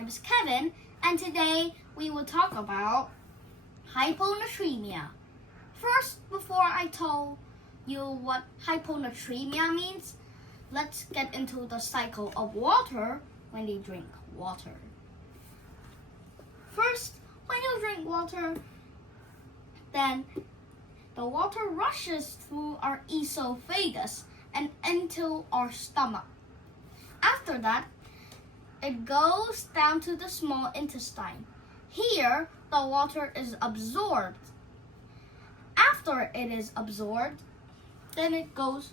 name is Kevin, and today we will talk about hyponatremia. First, before I tell you what hyponatremia means, let's get into the cycle of water when you drink water. First, when you drink water, then the water rushes through our esophagus and into our stomach. After that, it goes down to the small intestine. Here, the water is absorbed. After it is absorbed, then it goes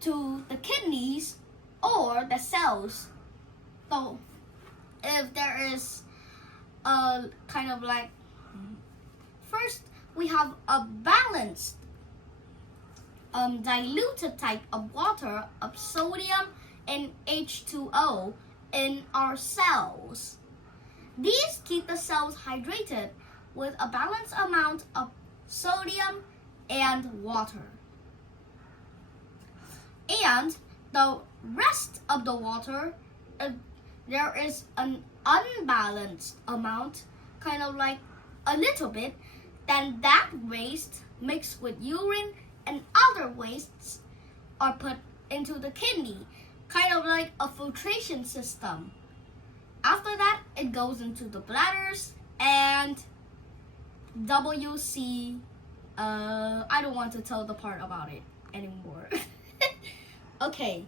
to the kidneys or the cells. So, if there is a kind of like, first we have a balanced diluted type of water of sodium and H2O in our cells. These keep the cells hydrated with a balanced amount of sodium and water. And the rest of the water, there is an unbalanced amount, kind of like a little bit, then that waste mixed with urine and other wastes are put into the kidney, kind of like a filtration system. After that, it goes into the bladders and WC. I don't want to tell the part about it anymore. Okay,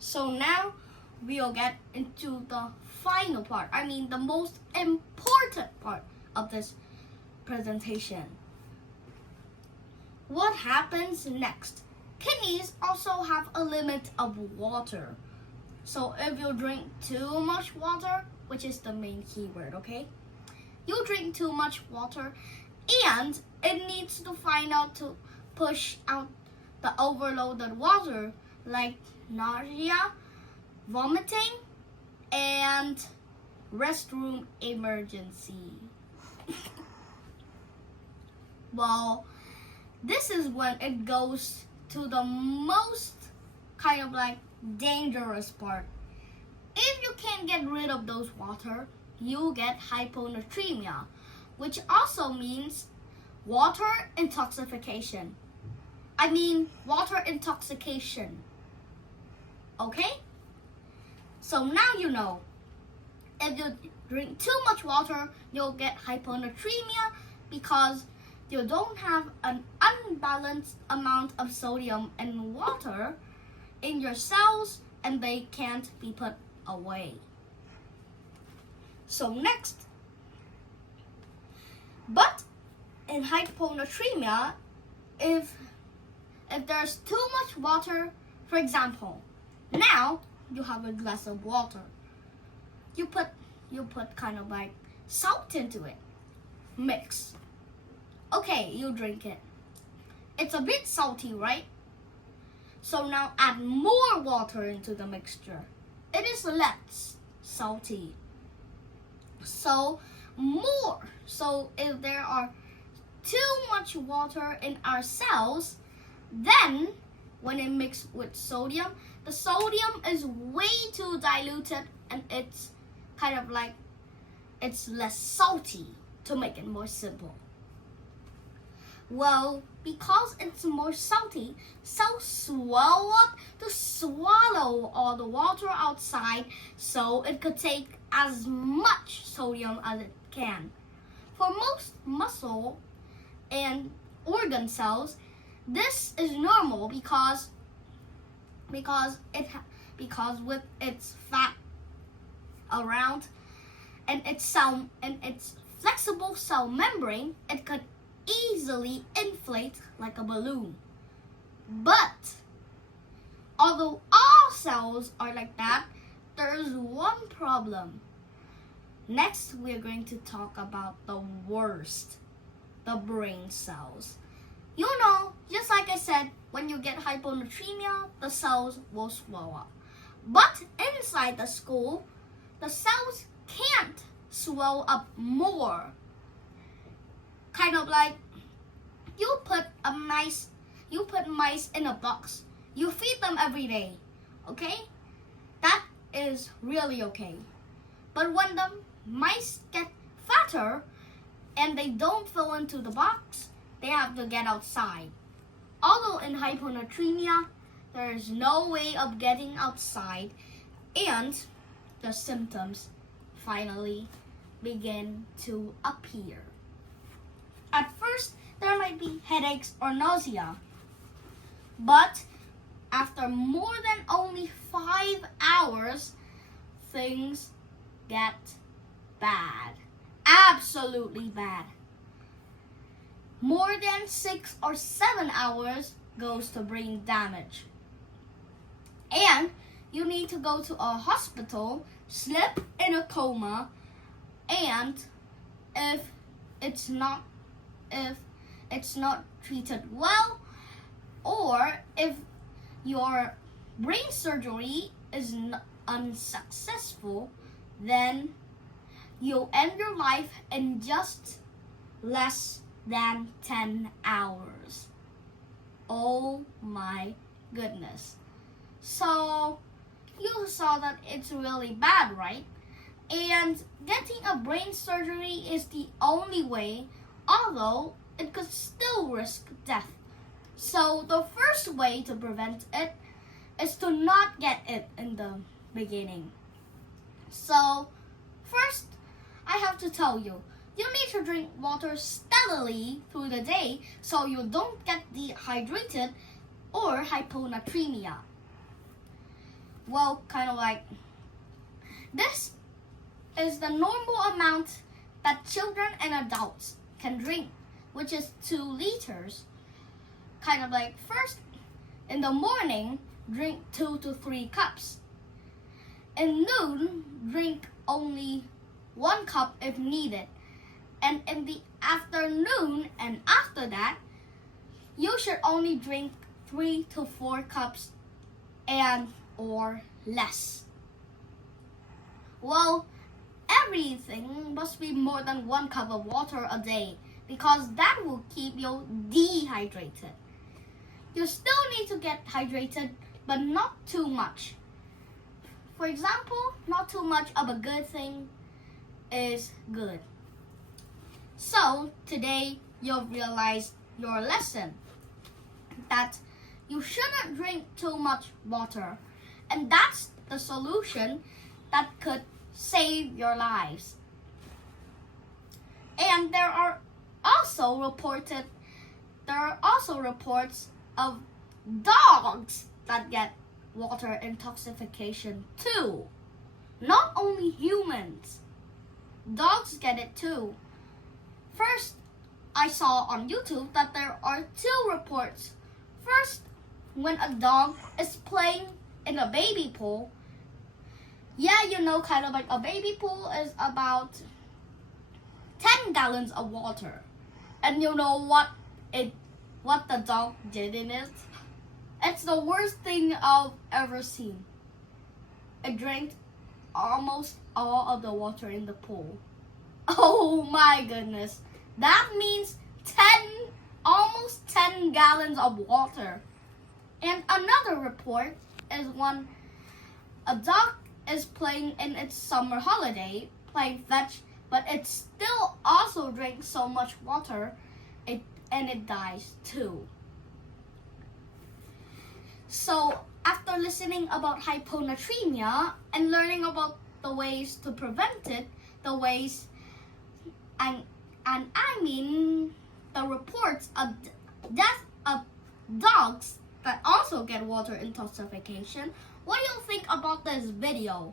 so now we'll get into the final part. I mean, the most important part of this presentation. What happens next? Kidneys also have a limit of water. So if you drink too much water, which is the main keyword, okay? You drink too much water and it needs to find out to push out the overloaded water like nausea, vomiting, and restroom emergency. Well, this is when it goes to the most kind of like dangerous part. If you can't get rid of those water, you get hyponatremia, which also means water intoxification. I mean water intoxication. Okay? So now you know. If you drink too much water, you'll get hyponatremia because you don't have an unbalanced amount of sodium and water in your cells and they can't be put away. So next, but in hyponatremia, if there's too much water, for example, now you have a glass of water. You put kind of like salt into it. Mix. Okay, you drink it. It's a bit salty, right? So now add more water into the mixture. It is less salty. So more. So if there are too much water in our cells, then when it mixes with sodium, the sodium is way too diluted and it's kind of like, it's less salty, to make it more simple. Well, because it's more salty, cells swell up to swallow all the water outside so it could take as much sodium as it can. For most muscle and organ cells, this is normal because with its fat around and its flexible cell membrane, it could easily inflate like a balloon. But although all cells are like that, there is one problem. Next, we're going to talk about the worst, the brain cells. You know, just like I said, when you get hyponatremia, the cells will swell up. But inside the skull, the cells can't swell up more. Kind of like you put mice in a box. You feed them every day, okay? That is really okay. But when the mice get fatter and they don't fill into the box, they have to get outside. Although in hyponatremia, there is no way of getting outside, and the symptoms finally begin to appear. At first, there might be headaches or nausea, but after more than only 5 hours, things get bad. Absolutely bad. More than 6 or 7 hours goes to brain damage. And you need to go to a hospital, slip in a coma, and if it's not treated well, or if your brain surgery is unsuccessful, then you'll end your life in just less than 10 hours. Oh my goodness. So you saw that it's really bad, right? And getting a brain surgery is the only way, although it could still risk death. So the first way to prevent it is to not get it in the beginning. So first, I have to tell you, you need to drink water steadily through the day so you don't get dehydrated or hyponatremia. Well, kind of like this is the normal amount that children and adults can drink, which is 2 liters. Kind of like first, in the morning, drink 2 to 3 cups. In noon, drink only 1 cup if needed. And in the afternoon and after that, you should only drink 3 to 4 cups and or less. Well, everything must be more than 1 cup of water a day because that will keep you dehydrated. You still need to get hydrated, but not too much. For example, not too much of a good thing is good. So today you'll realize your lesson that you shouldn't drink too much water, and that's the solution that could save your lives. And there are also reports of dogs that get water intoxication too. Not only humans. Dogs get it too. First, I saw on YouTube that there are 2 reports. First, when a dog is playing in a baby pool. Yeah, you know, kind of like a baby pool is about 10 gallons of water. And you know what the dog did in it? It's the worst thing I've ever seen. It drank almost all of the water in the pool. Oh my goodness. That means almost 10 gallons of water. And another report is when a dog is playing in its summer holiday, playing fetch, but it still also drinks so much water, and it dies too. So after listening about hyponatremia and learning about the ways to prevent it, the reports of death of dogs that also get water intoxication, what do you think about this video?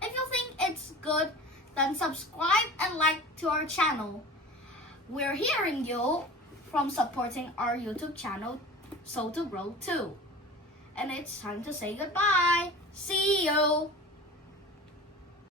If you think it's good, then subscribe and like to our channel. We're hearing you from supporting our YouTube channel, so to grow too. And it's time to say goodbye. See you!